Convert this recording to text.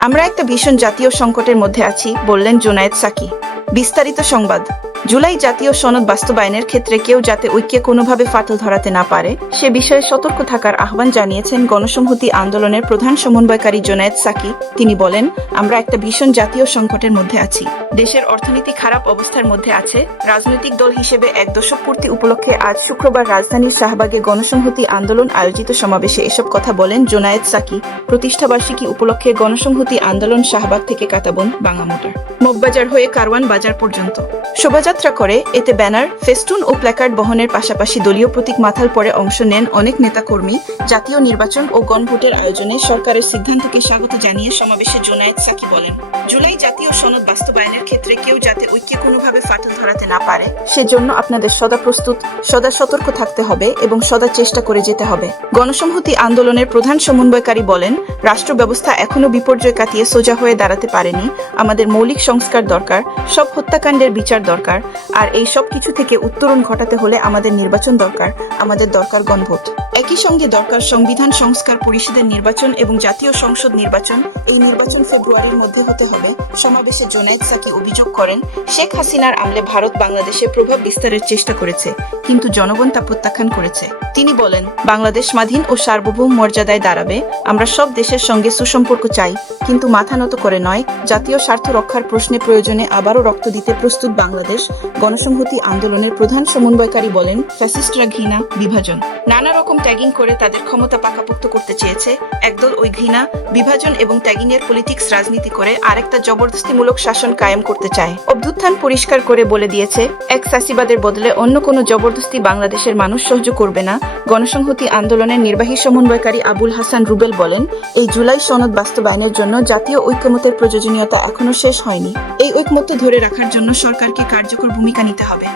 আমরা একটা ভীষণ জাতীয় সংকটের মধ্যে আছি বললেন জোনায়েদ সাকি। বিস্তারিত সংবাদ। জুলাই জাতীয় সনদ বাস্তবায়নের ক্ষেত্রে কেউ যাতে ঐক্যে কোনোভাবে ফাটল ধরাতে না পারে, সে বিষয়ে সতর্ক থাকার আহ্বান জানিয়েছেন গণসংহতি আন্দোলনের প্রধান সমন্বয়কারী জোনায়েদ সাকি। তিনি বলেন, আমরা একটা ভীষণ জাতীয় সংকটের মধ্যে আছি। দেশের অর্থনীতি খারাপ অবস্থার মধ্যে আছে। রাজনৈতিক দল হিসেবে এক দশক পূর্তি উপলক্ষে আজ শুক্রবার রাজধানীর শাহবাগে গণসংহতি আন্দোলন আয়োজিত সমাবেশে এসব কথা বলেন জোনায়েদ সাকি। প্রতিষ্ঠাবার্ষিকী উপলক্ষে গণসংহতি আন্দোলন শাহবাগ থেকে কাতাবন বাংলামোটর। মগবাজার হয়ে কারওয়ান বাজার পর্যন্ত। শোভাযাত্রা করে, এতে ব্যানার, ফেস্টুন ও প্ল্যাকার্ড বহনের পাশাপাশি দলীয় প্রতীক মাথাল পরে অংশ নেন অনেক নেতাকর্মী, জাতীয় নির্বাচন ও গণভোটের আয়োজনে সরকারের সিদ্ধান্তকে স্বাগত জানিয়ে সমাবেশে জোনায়েদ সাকি বলেন, জুলাই জাতীয় সনদ বাস্তবায়নের ক্ষেত্রে কেউ যাতে ঐক্যে কোনোভাবে ফাটল ধরাতে না পারে, সেজন্য আপনাদের সদা প্রস্তুত, সদা সতর্ক থাকতে হবে এবং সদা চেষ্টা করে যেতে হবে। গণসংহতি আন্দোলনের প্রধান সমন্বয়কারী বলেন রাষ্ট্র ব্যবস্থা এখনও বিপর্যয় কাটিয়ে সোজা হয়ে দাঁড়াতে পারেনি, আমাদের মৌলিক সংস্কার দরকার, সব হত্যাকাণ্ডের বিচার দরকার আর এই সব কিছু থেকে উত্তরণ ঘটাতে হলে আমাদের নির্বাচন দরকার, আমাদের দরকার গণভোট। একই সঙ্গে দরকার সংবিধান সংস্কার পরিষদের নির্বাচন এবং জাতীয় সংসদ নির্বাচন। এই নির্বাচন ফেব্রুয়ারির মধ্যে হতে হবে। সমাবেশে জোনায়েদ সাকি অভিযোগ করেন, শেখ হাসিনার আমলে ভারত বাংলাদেশে প্রভাব বিস্তারের চেষ্টা করেছে, কিন্তু জনগণ তা প্রত্যাখ্যান করেছে। তিনি বলেন, বাংলাদেশ স্বাধীন ও সার্বভৌম মর্যাদায় দাঁড়াবে, আমরা সব দেশের সঙ্গে সুসম্পর্ক চাই, কিন্তু মাথা নত করে নয়, জাতীয় স্বার্থ রক্ষার প্রশ্নে প্রয়োজনে আবারও রক্ত দিতে প্রস্তুত বাংলাদেশ। গণসংহতি আন্দোলনের প্রধান সমন্বয়কারী বলেন, ফ্যাসিস্টরা ঘৃণা, বিভাজন। নানা রকম ট্যাগিং করে তাদের ক্ষমতা পাকাপোক্ত করতে চেয়েছে। একদল ওই ঘৃণা, বিভাজন এবং ট্যাগিং এর পলিটিক্স রাজনীতি করে আরেকটা জবরদস্তিমূলক শাসন কায়েম করতে চায়। অভ্যুত্থান পরিষ্কার করে বলে দিয়েছে, এক ফ্যাসিবাদের বদলে অন্য কোনো জবরদস্তি বাংলাদেশের মানুষ সহ্য করবে না। গণসংহতি আন্দোলনের নির্বাহী সমন্বয়কারী আবুল হাসান রুবেল বলেন, এই জুলাই সনদ বাস্তবায়নের জন্য জাতীয় ঐক্যমতের প্রয়োজনীয়তা এখনও শেষ হয়নি। এই ঐকমত্য ধরে রাখার জন্য সরকারকে ভূমিকা নিতে হবে।